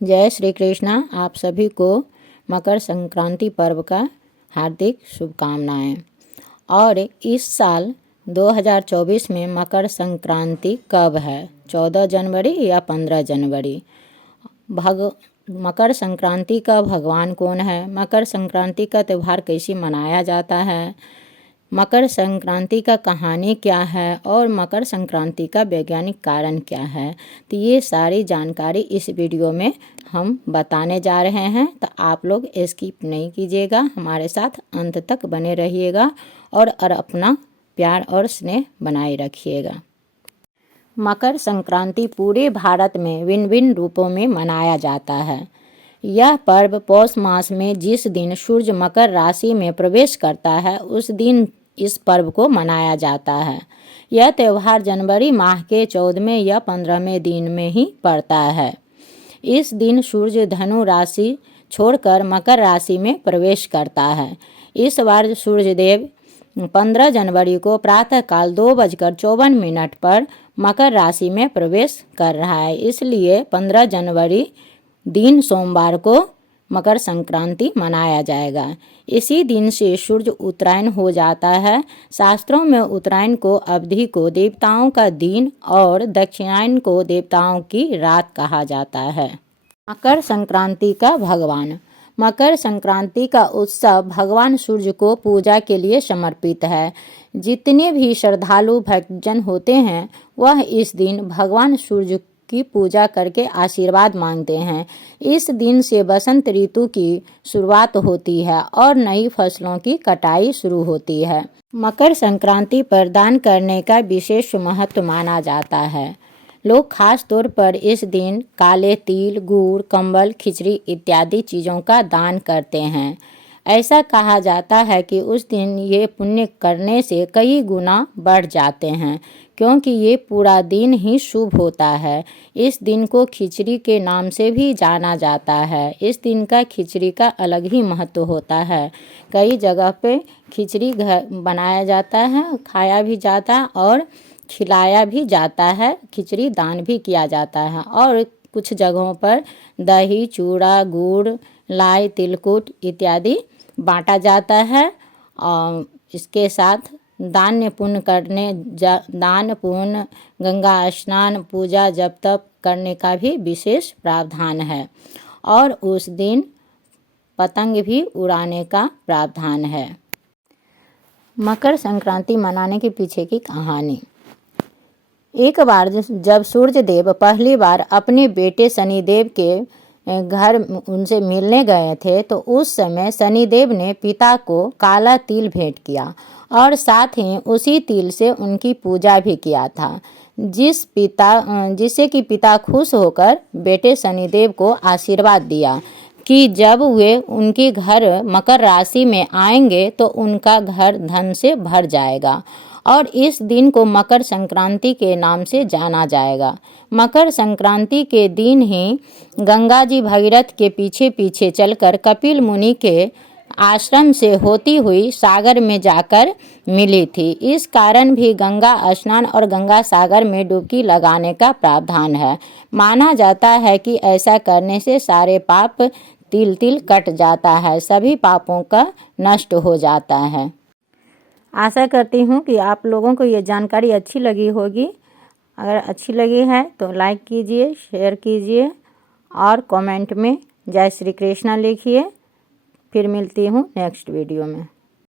जय श्री कृष्णा। आप सभी को मकर संक्रांति पर्व का हार्दिक शुभकामनाएं। और इस साल 2024 में मकर संक्रांति कब है? 14 जनवरी या 15 जनवरी? मकर संक्रांति का भगवान कौन है? मकर संक्रांति का त्यौहार कैसे मनाया जाता है? मकर संक्रांति का कहानी क्या है और मकर संक्रांति का वैज्ञानिक कारण क्या है? तो ये सारी जानकारी इस वीडियो में हम बताने जा रहे हैं, तो आप लोग स्किप नहीं कीजिएगा, हमारे साथ अंत तक बने रहिएगा और अपना प्यार और स्नेह बनाए रखिएगा। मकर संक्रांति पूरे भारत में भिन्न भिन्न रूपों में मनाया जाता है। यह पर्व पौष मास में जिस दिन सूर्य मकर राशि में प्रवेश करता है उस दिन इस पर्व को मनाया जाता है। यह त्यौहार जनवरी माह के 14वें या 15वें दिन में ही पड़ता है। इस दिन सूर्य धनु राशि छोड़कर मकर राशि में प्रवेश करता है। इस बार सूर्यदेव 15 जनवरी को प्रातःकाल 2:54 पर मकर राशि में प्रवेश कर रहा है, इसलिए 15 जनवरी दिन सोमवार को मकर संक्रांति मनाया जाएगा। इसी दिन से सूर्य उत्तरायण हो जाता है। शास्त्रों में उत्तरायण को अवधि को देवताओं का दिन और दक्षिणायन को देवताओं की रात कहा जाता है। मकर संक्रांति का भगवान। मकर संक्रांति का उत्सव भगवान सूर्य को पूजा के लिए समर्पित है। जितने भी श्रद्धालु भक्तजन होते हैं वह इस दिन भगवान सूर्य की पूजा करके आशीर्वाद मांगते हैं। इस दिन से बसंत ऋतु की शुरुआत होती है और नई फसलों की कटाई शुरू होती है। मकर संक्रांति पर दान करने का विशेष महत्व माना जाता है। लोग खास तौर पर इस दिन काले तिल, गुड़, कंबल, खिचड़ी इत्यादि चीज़ों का दान करते हैं। ऐसा कहा जाता है कि उस दिन ये पुण्य करने से कई गुना बढ़ जाते हैं, क्योंकि ये पूरा दिन ही शुभ होता है। इस दिन को खिचड़ी के नाम से भी जाना जाता है। इस दिन का खिचड़ी का अलग ही महत्व होता है। कई जगह पे खिचड़ी बनाया जाता है, खाया भी जाता है और खिलाया भी जाता है। खिचड़ी दान भी किया जाता है और कुछ जगहों पर दही, चूड़ा, गुड़, लाई, तिलकुट इत्यादि बांटा जाता है। और इसके साथ दान पुण्य, गंगा स्नान, पूजा, जप तप करने का भी विशेष प्रावधान है और उस दिन पतंग भी उड़ाने का प्रावधान है। मकर संक्रांति मनाने के पीछे की कहानी। एक बार जब सूर्यदेव पहली बार अपने बेटे शनिदेव के घर उनसे मिलने गए थे तो उस समय शनिदेव ने पिता को काला तिल भेंट किया और साथ ही उसी तिल से उनकी पूजा भी किया था, जिससे कि पिता खुश होकर बेटे शनिदेव को आशीर्वाद दिया कि जब वे उनके घर मकर राशि में आएंगे तो उनका घर धन से भर जाएगा और इस दिन को मकर संक्रांति के नाम से जाना जाएगा। मकर संक्रांति के दिन ही गंगा जी भगीरथ के पीछे पीछे चलकर कपिल मुनि के आश्रम से होती हुई सागर में जाकर मिली थी। इस कारण भी गंगा स्नान और गंगा सागर में डुबकी लगाने का प्रावधान है। माना जाता है कि ऐसा करने से सारे पाप तिल तिल कट जाता है, सभी पापों का नष्ट हो जाता है। आशा करती हूँ कि आप लोगों को ये जानकारी अच्छी लगी होगी। अगर अच्छी लगी है तो लाइक कीजिए, शेयर कीजिए और कमेंट में जय श्री कृष्णा लिखिए। फिर मिलती हूँ नेक्स्ट वीडियो में।